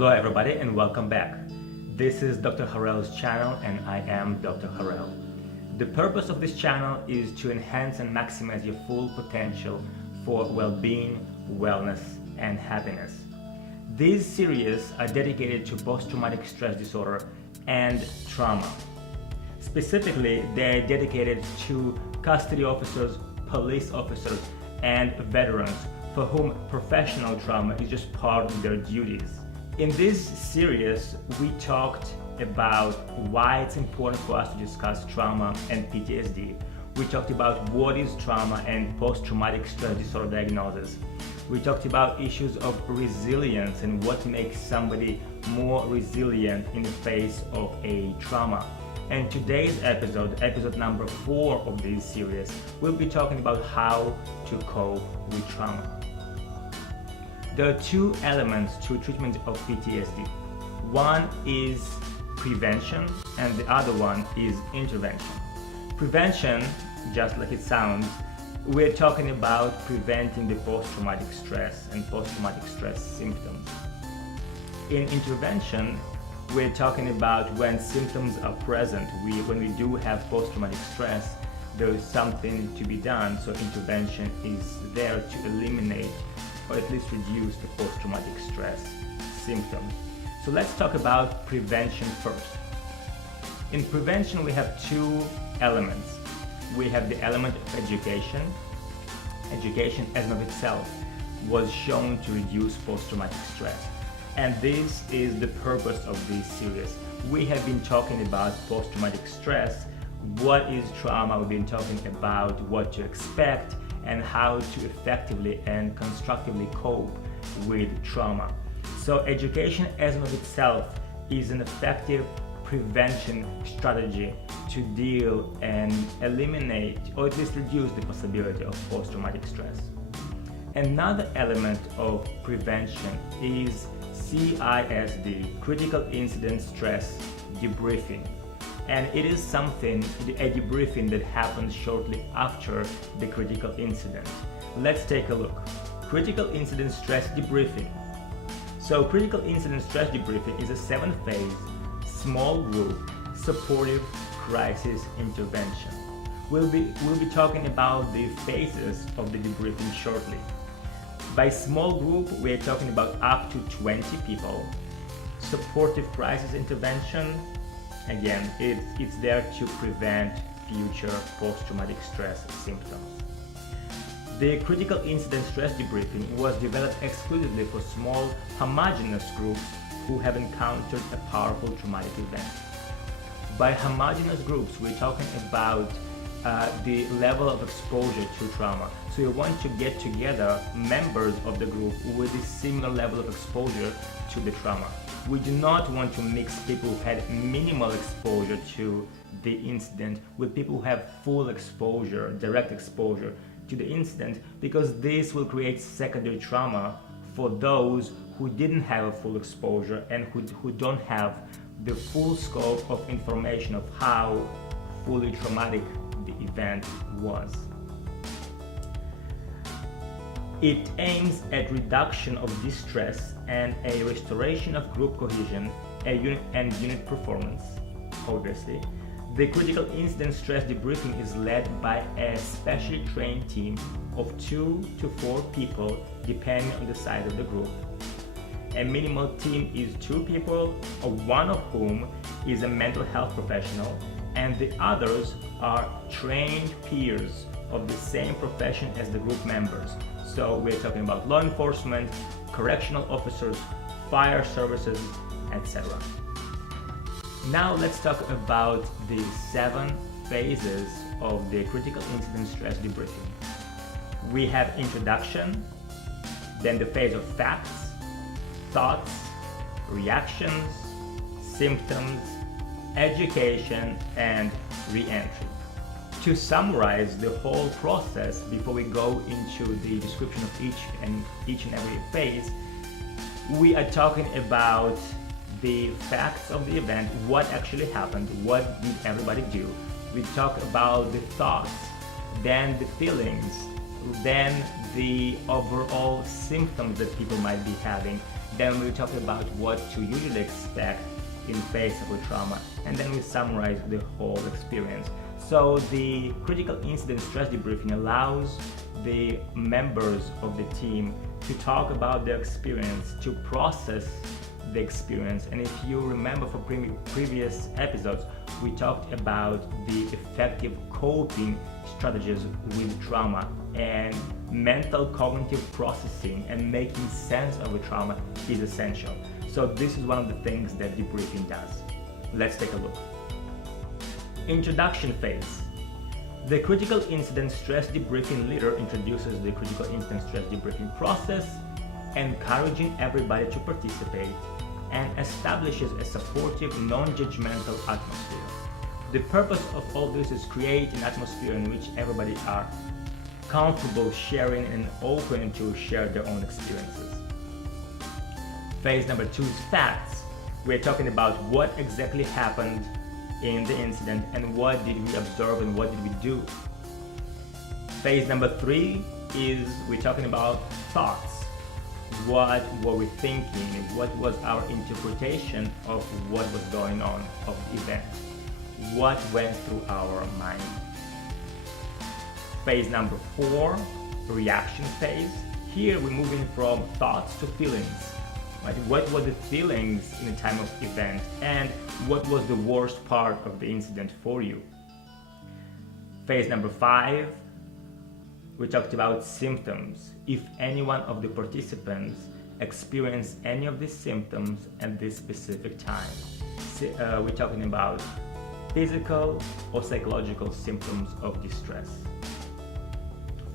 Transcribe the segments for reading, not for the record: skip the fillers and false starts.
Hello everybody and welcome back. This is Dr. Harrell's channel and I am Dr. Harrell. The purpose of this channel is to enhance and maximize your full potential for well-being, wellness, and happiness. These series are dedicated to post-traumatic stress disorder and trauma. Specifically, they're dedicated to custody officers, police officers, and veterans for whom professional trauma is just part of their duties. In this series, we talked about why it's important for us to discuss trauma and PTSD. We talked about what is trauma and post-traumatic stress disorder diagnosis. We talked about issues of resilience and what makes somebody more resilient in the face of a trauma. And today's episode number 4 of this series, we'll be talking about how to cope with trauma. There are two elements to treatment of PTSD. One is prevention and the other one is intervention. Prevention, just like it sounds, we're talking about preventing the post-traumatic stress and post-traumatic stress symptoms. In intervention, we're talking about when symptoms are present. When we do have post-traumatic stress, there is something to be done, so intervention is there to eliminate or at least reduce the post-traumatic stress symptoms. So let's talk about prevention first. In prevention, we have two elements. We have the element of education. Education as and of itself was shown to reduce post-traumatic stress. And this is the purpose of this series. We have been talking about post-traumatic stress, what is trauma, we've been talking about what to expect, and how to effectively and constructively cope with trauma. So education as and of itself is an effective prevention strategy to deal and eliminate or at least reduce the possibility of post-traumatic stress. Another element of prevention is CISD, Critical Incident Stress Debriefing. And it is something, a debriefing that happens shortly after the critical incident. Let's take a look. Critical Incident Stress Debriefing. So critical incident stress debriefing is a 7-phase, small group, supportive crisis intervention. We'll be talking about the phases of the debriefing shortly. By small group, we're talking about up to 20 people. Supportive crisis intervention, again, it's there to prevent future post-traumatic stress symptoms. The critical incident stress debriefing was developed exclusively for small, homogeneous groups who have encountered a powerful traumatic event. By homogeneous groups, we're talking about the level of exposure to trauma. So you want to get together members of the group with a similar level of exposure to the trauma. We do not want to mix people who had minimal exposure to the incident with people who have full exposure, direct exposure to the incident, because this will create secondary trauma for those who didn't have a full exposure and who don't have the full scope of information of how fully traumatic the event was. It aims at reduction of distress and a restoration of group cohesion and unit performance, obviously. The critical incident stress debriefing is led by a specially trained team of 2 to 4 people, depending on the size of the group. A minimal team is 2 people, one of whom is a mental health professional, and the others are trained peers of the same profession as the group members. So we're talking about law enforcement, correctional officers, fire services, etc. Now let's talk about the 7 phases of the critical incident stress debriefing. We have introduction, then the phase of facts, thoughts, reactions, symptoms, education, and re-entry. To summarize the whole process before we go into the description of each and every phase, we are talking about the facts of the event, what actually happened, what did everybody do. We talk about the thoughts, then the feelings, then the overall symptoms that people might be having, Then we talk about what to usually expect in face of a trauma, and then we summarize the whole experience. So the critical incident stress debriefing allows the members of the team to talk about their experience, to process the experience. And if you remember from previous episodes, we talked about the effective coping strategies with trauma, and mental cognitive processing and making sense of a trauma is essential. So this is one of the things that debriefing does. Let's take a look. Introduction phase. The critical incident stress debriefing leader introduces the critical incident stress debriefing process, encouraging everybody to participate, and establishes a supportive, non-judgmental atmosphere. The purpose of all this is create an atmosphere in which everybody are comfortable sharing and open to share their own experiences. Phase number 2 is facts. We're talking about what exactly happened in the incident and what did we observe and what did we do. Phase number 3 is we're talking about thoughts. What were we thinking? What was our interpretation of what was going on of the event? What went through our mind? Phase number 4, reaction phase. Here we're moving from thoughts to feelings. Right? What were the feelings in the time of event, and what was the worst part of the incident for you? Phase number 5, we talked about symptoms. If any one of the participants experienced any of these symptoms at this specific time. We're talking about physical or psychological symptoms of distress.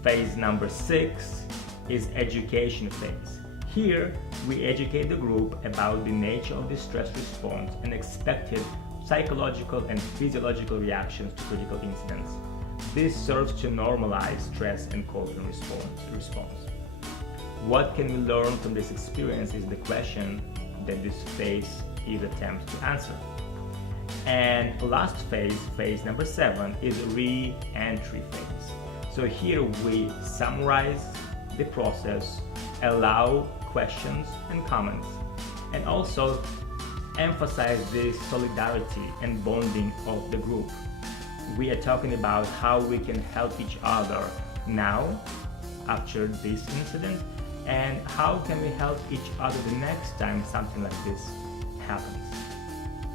Phase number 6 is education phase. Here, we educate the group about the nature of the stress response and expected psychological and physiological reactions to critical incidents. This serves to normalize stress and coping response. What can we learn from this experience is the question that this phase is attempts to answer. And last phase, phase number 7, is re-entry phase. So here we summarize the process, allow questions and comments, and also emphasize the solidarity and bonding of the group. We are talking about how we can help each other now, after this incident, and how can we help each other the next time something like this happens.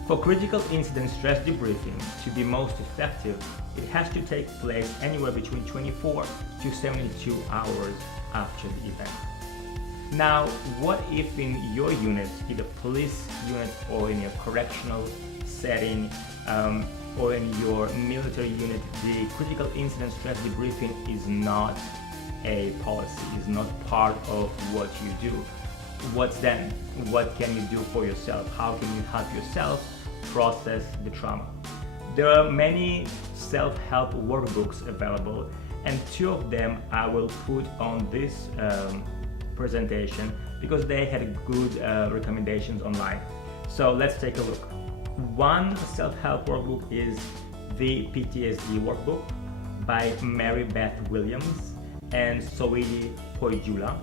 For critical incident stress debriefing to be most effective, it has to take place anywhere between 24 to 72 hours after the event. Now, what if in your unit, either police unit or in your correctional setting, or in your military unit, the critical incident stress debriefing is not a policy, is not part of what you do? What's then? What can you do for yourself? How can you help yourself process the trauma? There are many self-help workbooks available, and 2 of them I will put on this presentation because they had good recommendations online. So let's take a look. One self-help workbook is the PTSD workbook by Mary Beth Williams and Soidi Poijula.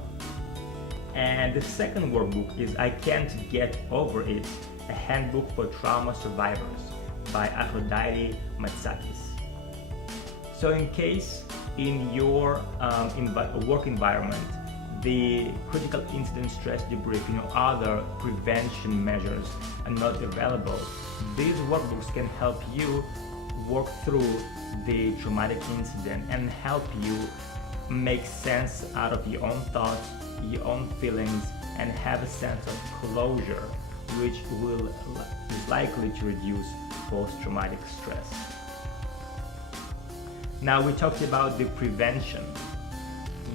And the second workbook is I Can't Get Over It, a handbook for trauma survivors by Aphrodite Matsakis. So in case in your work environment, the critical incident stress debriefing or other prevention measures are not available, these workbooks can help you work through the traumatic incident and help you make sense out of your own thoughts, your own feelings, and have a sense of closure, which is likely to reduce post-traumatic stress. Now we talked about the prevention.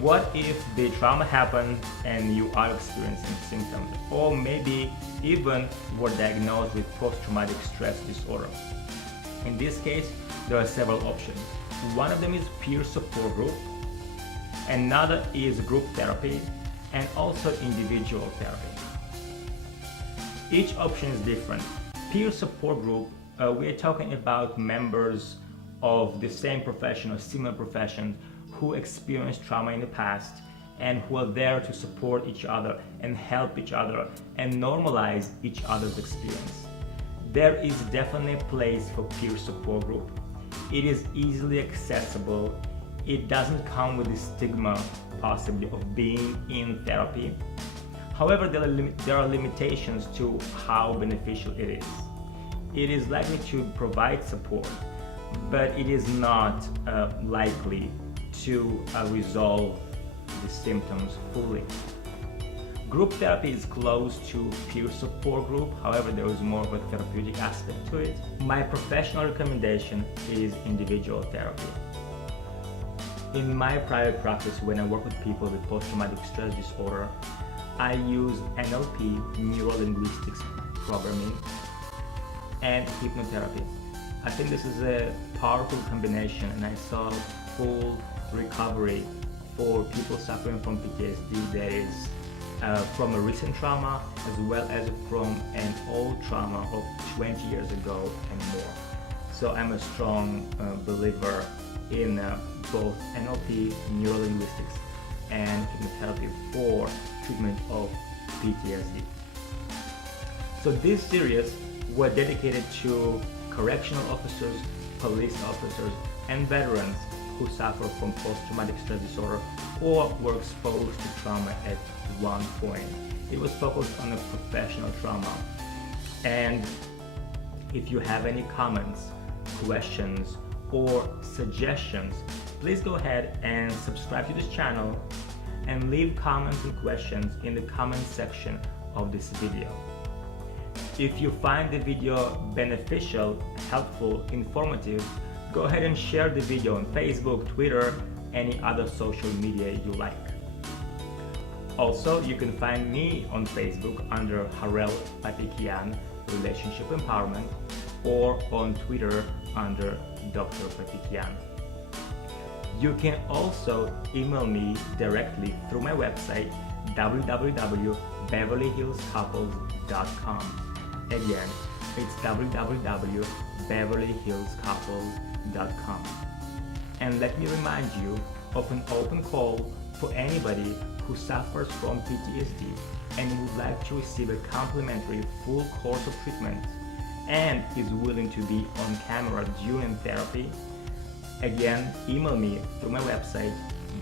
What if the trauma happened and you are experiencing symptoms, or maybe even were diagnosed with post-traumatic stress disorder? In this case, there are several options. One of them is peer support group, another is group therapy, and also individual therapy. Each option is different. Peer support group, we're talking about members of the same profession or similar professions who experienced trauma in the past, and who are there to support each other and help each other and normalize each other's experience. There is definitely a place for peer support group. It is easily accessible. It doesn't come with the stigma, possibly, of being in therapy. However, there are limitations to how beneficial it is. It is likely to provide support, but it is not likely to resolve the symptoms fully. Group therapy is close to peer support group, however there is more of a therapeutic aspect to it. My professional recommendation is individual therapy. In my private practice, when I work with people with post-traumatic stress disorder, I use NLP, neuro-linguistics programming, and hypnotherapy. I think this is a powerful combination, and I saw full recovery for people suffering from PTSD that is from a recent trauma as well as from an old trauma of 20 years ago and more. So I'm a strong believer in both NLP, neurolinguistics, and hypnotherapy for treatment of PTSD. So this series were dedicated to correctional officers, police officers, and veterans who suffer from post-traumatic stress disorder or were exposed to trauma at one point. It was focused on a professional trauma. And if you have any comments, questions, or suggestions, please go ahead and subscribe to this channel and leave comments and questions in the comment section of this video. If you find the video beneficial, helpful, informative, go ahead and share the video on Facebook, Twitter, any other social media you like. Also, you can find me on Facebook under Harel Patikian, Relationship Empowerment, or on Twitter under Dr. Patikian. You can also email me directly through my website www.beverlyhillscouples.com. Again, it's www.beverlyhillscouples.com. And let me remind you of an open call for anybody who suffers from PTSD and would like to receive a complimentary full course of treatment and is willing to be on camera during therapy. Again, email me through my website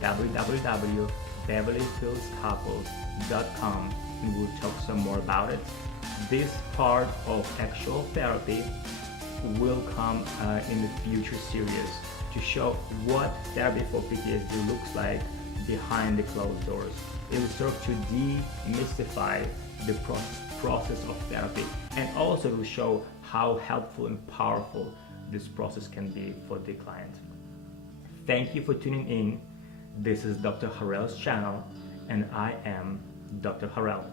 www.beverlyhillscouples.com and we'll talk some more about it. This part of actual therapy will come in the future series to show what therapy for PTSD looks like behind the closed doors. It will serve to demystify the process of therapy and also to show how helpful and powerful this process can be for the client. Thank you for tuning in. This is Dr. Harel's channel and I am Dr. Harel.